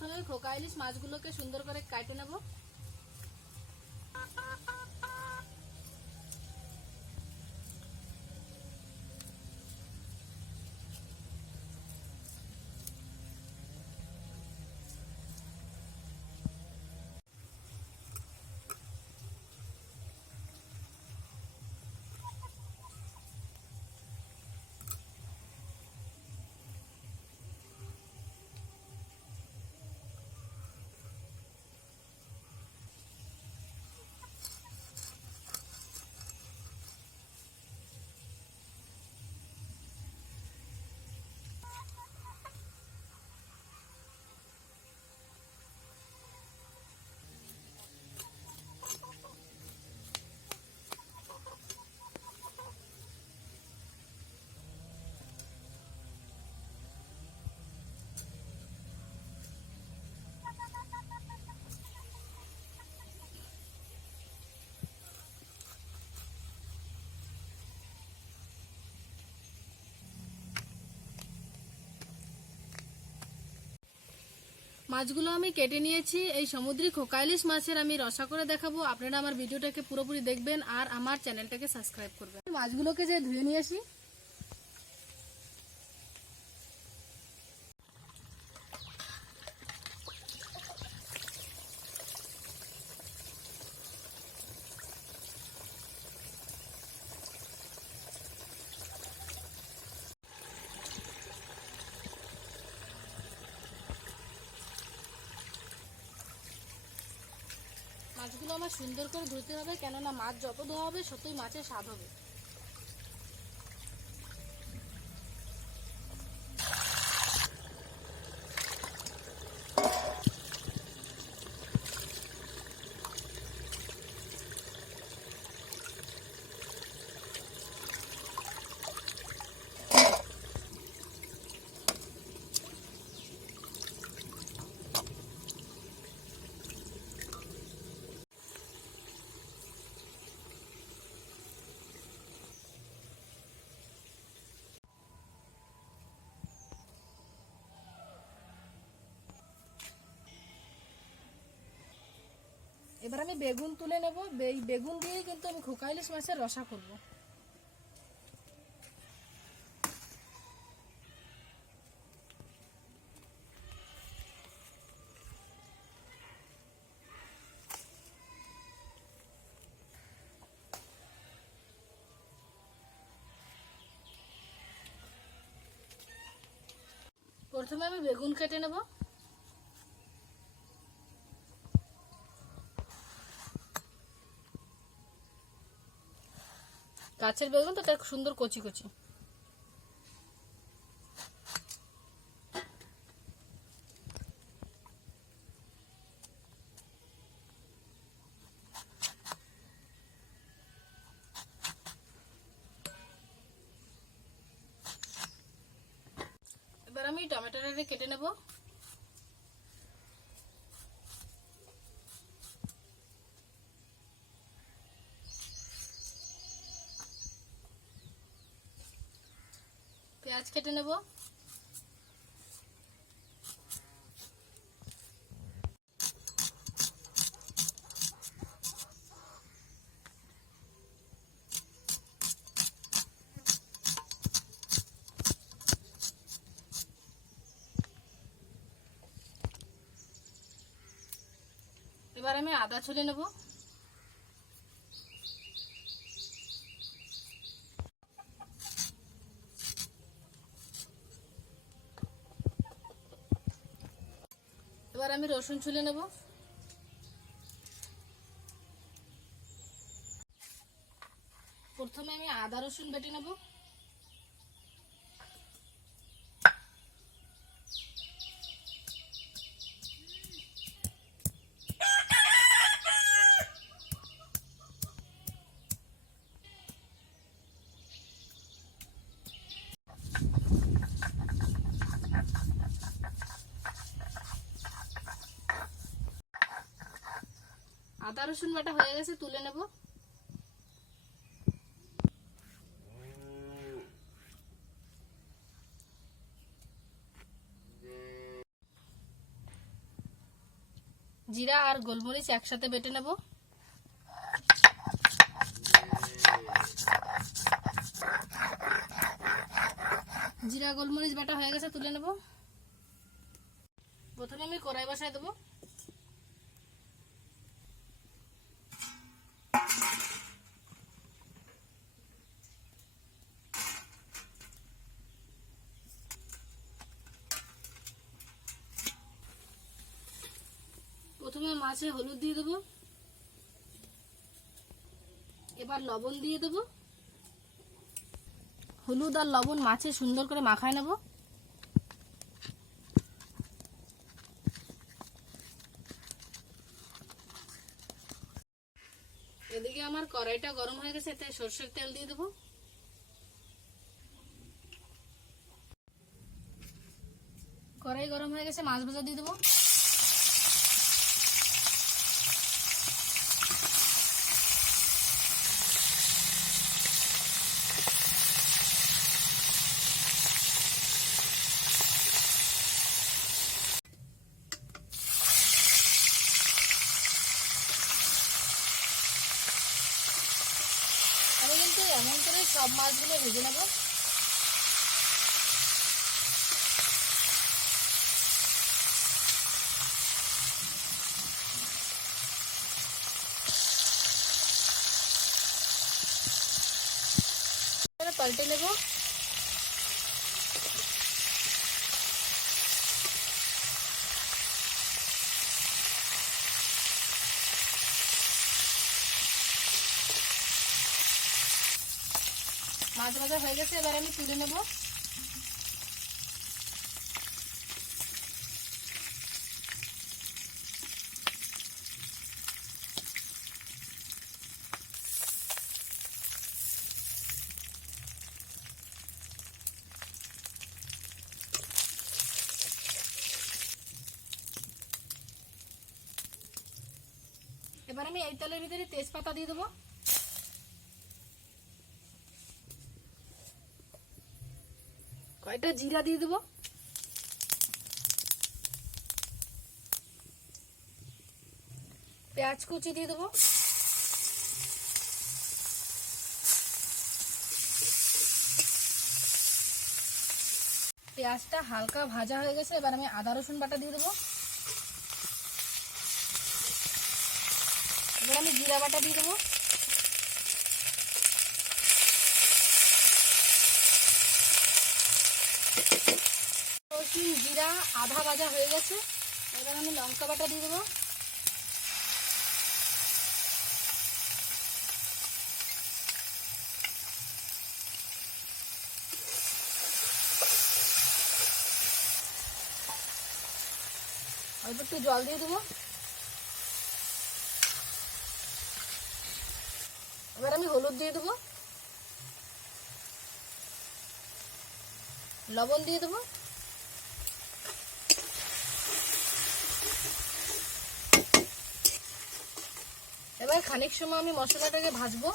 প্রথমে খোকা ইলিশ মাছগুলোকে সুন্দর করে কেটে নেব। মাছগুলো আমি কেটে নিয়েছি। এই সামুদ্রিক খোকা ইলিশ মাছের আমি রসা করে দেখাবো। আপনারা আমার ভিডিওটাকে পুরোপুরি দেখবেন আর আমার চ্যানেলটাকে সাবস্ক্রাইব করবেন। মাছগুলোকে যে ধুয়ে নিয়ে আসি। মাছগুলো আমার সুন্দর করে ধুতে হবে, কেননা মাছ যত ধোয়া হবে ততই মাছের স্বাদ হবে। এবার আমি বেগুন তুলে নেব। এই বেগুন দিয়ে কিন্তু আমি খোকা ইলিশ মাছের রসা করব। প্রথমে আমি বেগুন কেটে নেব। গাছের বেগুন তো এটা সুন্দর কচি কচি। এবার আমি টমেটোটাকে কেটে নেব। পেঁয়াজ কেটে নেব। এবার আমি আদা ছুলে নেব। এবার আমি রসুন ছুলে নেব। প্রথমে আমি আদা রসুন বেটে নেব। আদা রসুন বাটা হয়ে গেছে, তুলে নেব। জিরা আর গোলমরিচ একসাথে বেটে নেব। জিরা গোলমরিচ বাটা হয়ে গেছে, তুলে নেব। প্রথমে আমি কড়াই বসায় দেবো। প্রথমে মাছে হলুদ দিয়ে দেবো, এবার লবণ দিয়ে দেবো। হলুদ আর লবণ মাছে সুন্দর করে মাখায় নেব। এদিকে আমার কড়াইটা গরম হয়ে গেছে, এতে সরষের তেল দিয়ে দেবো। কড়াই গরম হয়ে গেছে, মাছ ভাজা দিয়ে দেবো। আমি কিন্তু এমন করে সব মাছগুলো ভেজে নেব। পাল্টে নেব। মাছ ভাজা হয়ে গেছে, এবার আমি তুলে নেব। এবার আমি এই তেলের ভিতরে তেজপাতা দিয়ে দেবো। কয়টা জিরা দিয়ে দেবো। পেঁয়াজ কুচি দিয়ে দেবো। পেঁয়াজটা হালকা ভাজা হয়ে গেছে, এবার আমি আদা রসুন বাটা দিয়ে দেবো। এবার আমি জিরা বাটা দিয়ে দেবো। রসুন জিরা আধা ভাজা হয়ে গেছে, এবার আমি লঙ্কা বাটা দিয়ে দেবো। অল্প একটু জল দিয়ে দেবো। এবার আমি হলুদ দিয়ে দেবো, লবণ দিয়ে দেবো। এবার খানিক সময় আমি মশলাটাকে ভাজবো।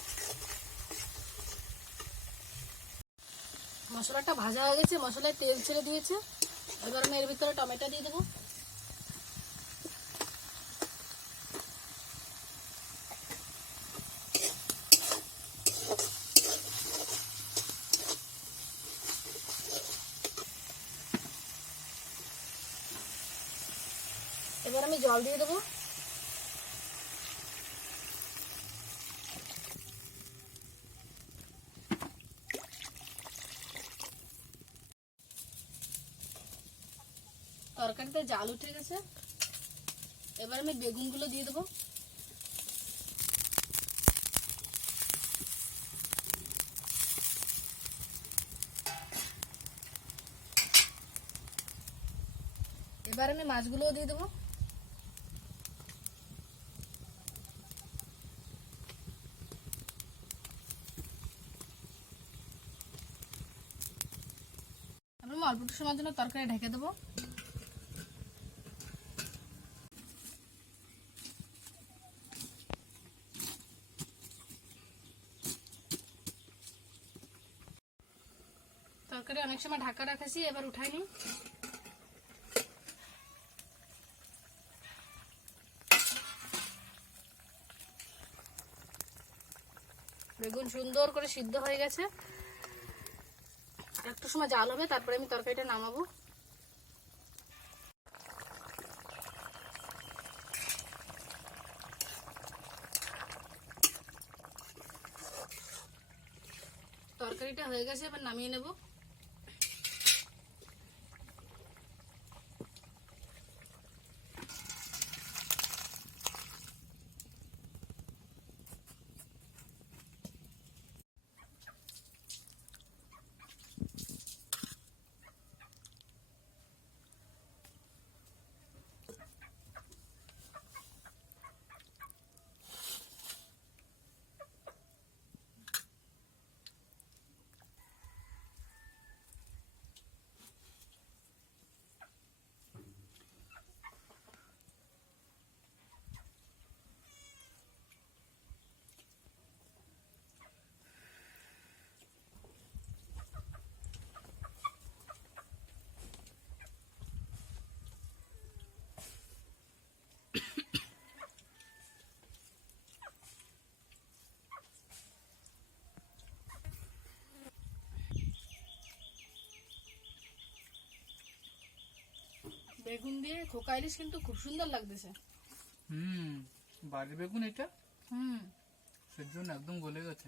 মশলাটা ভাজা হয়ে গেছে, মশলায় তেল ছেড়ে দিয়েছে। এবার আমি এর ভিতরে টমেটো দিয়ে দেবো। এবার আমি জল দিয়ে দেবো। তরকারিতে জাল উঠে গেছে, এবার আমি বেগুনগুলো দিয়ে দেবো। এবার আমি মাছগুলোও দিয়ে দেবো। আমি অল্প একটু সময়ের জন্য তরকারি ঢেকে দেবো। তরকারি অনেক সময় ঢাকা রাখেছি, এবার উঠাই নিই। বেগুন সুন্দর করে সিদ্ধ হয়ে গেছে, একটু সময় জাল হবে, তারপরে আমি তরকারিটা নামাবো। তরকারিটা হয়ে গেছে, এবার নামিয়ে নেব। বেগুন দিয়ে খোকা ইলিশ কিন্তু খুব সুন্দর লাগতেছে। বাড়ির বেগুন এটা, হুম, সেজন্য একদম গলে গেছে।